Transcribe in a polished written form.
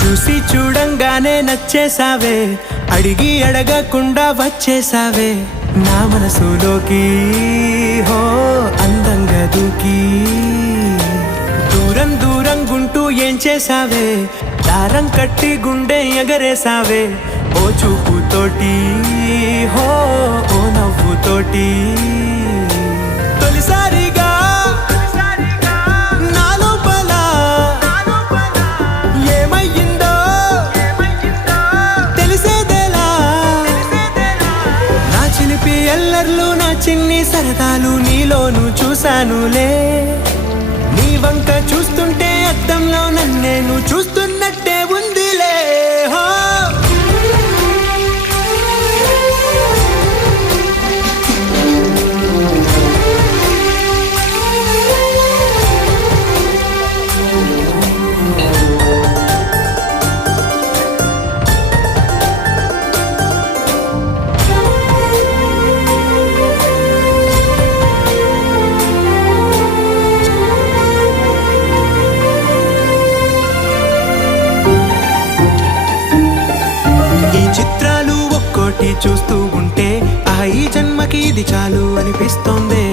చూసి చూడంగానే నచ్చేసావే, అడిగి అడగకుండా వచ్చేసావే నా మనసులోకి. హో అందంగా దూకి దూరం దూరం గుంటూ ఏం చేసావే, దారం కట్టి గుండె ఎగరేసావే ఓ చూపుతోటి. హో ఓ నవ్వుతోటి తొలిసారిగా నా లోపల ఏమయ్యిందో తెలిసేదేలా. నా చిలిపి ఎల్లర్లు నా చిన్ని సరదాలు నీలోను చూశానులే. నీ వంక చూస్తుంటే అద్దంలో నన్నేను చూస్తున్నట్టే ఉందిలే. హో చిత్రాలు ఒక్కోటి చూస్తూ ఉంటే ఈ జన్మకి ఇది చాలు అనిపిస్తోంది.